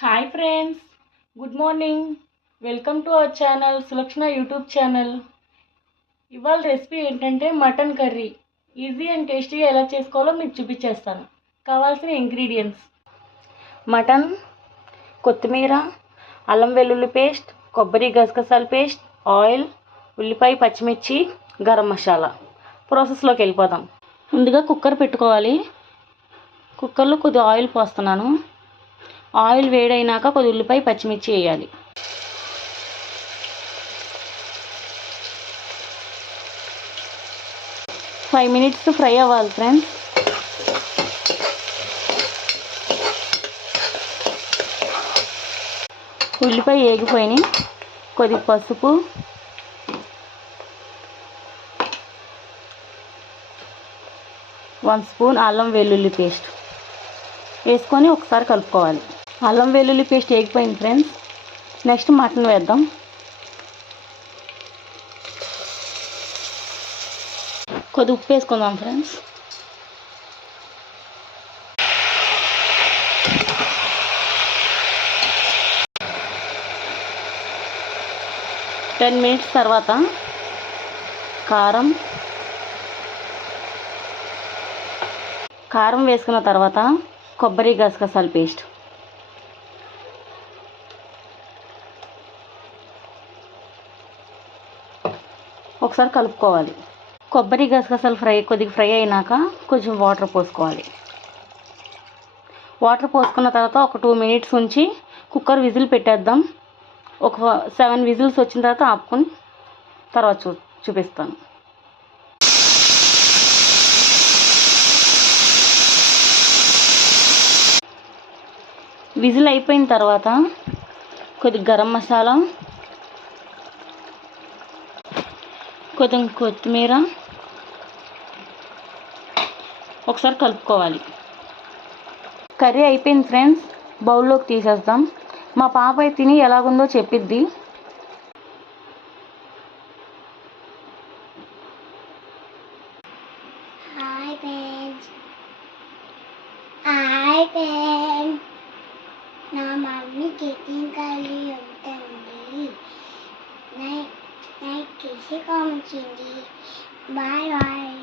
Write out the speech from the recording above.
Hi friends, good morning. Welcome to our channel Sulakshana YouTube channel. ఇవాళ recipe ఏంటంటే mutton curry. Easy and టేస్టీగా ఎలా చేసుకోవాలో మీకు చూపించేస్తాను. కావాల్సిన ఇంగ్రీడియంట్స్: మటన్, కొత్తిమీర, అల్లం వెల్లుల్లి పేస్ట్, కొబ్బరి గసగసాల పేస్ట్, ఆయిల్, ఉల్లిపాయ పచ్చిమిర్చి, గరం మసాలా. ప్రాసెస్లోకి వెళ్ళిపోదాం. ముందుగా కుక్కర్ పెట్టుకోవాలి. కుక్కర్లో కొద్దిగా ఆయిల్ పోస్తున్నాను. ఆయిల్ వేడైనాక కొద్ది ఉల్లిపాయ పచ్చిమిర్చి వేయాలి. ఫైవ్ మినిట్స్ ఫ్రై అవ్వాలి ఫ్రెండ్స్. ఉల్లిపాయ వేగిపోయినాయి. కొద్ది పసుపు, వన్ స్పూన్ అల్లం వెల్లుల్లి పేస్ట్ వేసుకొని ఒకసారి కలుపుకోవాలి. అల్లం వెల్లుల్లి పేస్ట్ వేగిపోయింది ఫ్రెండ్స్. నెక్స్ట్ మటన్ వేద్దాం. కొద్ది ఉప్పు వేసుకుందాం ఫ్రెండ్స్. టెన్ మినిట్స్ తర్వాత కారం వేసుకున్న తర్వాత కొబ్బరి గసగసాల పేస్ట్, ఒకసారి కలుపుకోవాలి. కొబ్బరి గసగసాలు కొద్దిగా ఫ్రై అయినాక కొంచెం వాటర్ పోసుకోవాలి. వాటర్ పోసుకున్న తర్వాత ఒక 2 మినిట్స్ ఉంచి కుక్కర్ విజిల్ పెట్టేద్దాం. ఒక 7 విజిల్స్ వచ్చిన తర్వాత ఆపుకొని తర్వాత చూపిస్తాను. విజిల్ అయిపోయిన తర్వాత కొద్దిగా గరం మసాలా, కొద్దిగా కొత్తిమీర ఒకసారి కలుపుకోవాలి. కర్రీ అయిపోయింది ఫ్రెండ్స్. బౌల్లోకి తీసేద్దాం. మా పాప అయితే తిని ఎలాగుందో చెప్పిద్ది. హాయ్ ఫ్రెండ్స్, నా మమ్మీ చికెన్ కర్రీ ఉంటుంది. నైట్ చేసి కామెంట్ చేయండి. Bye bye.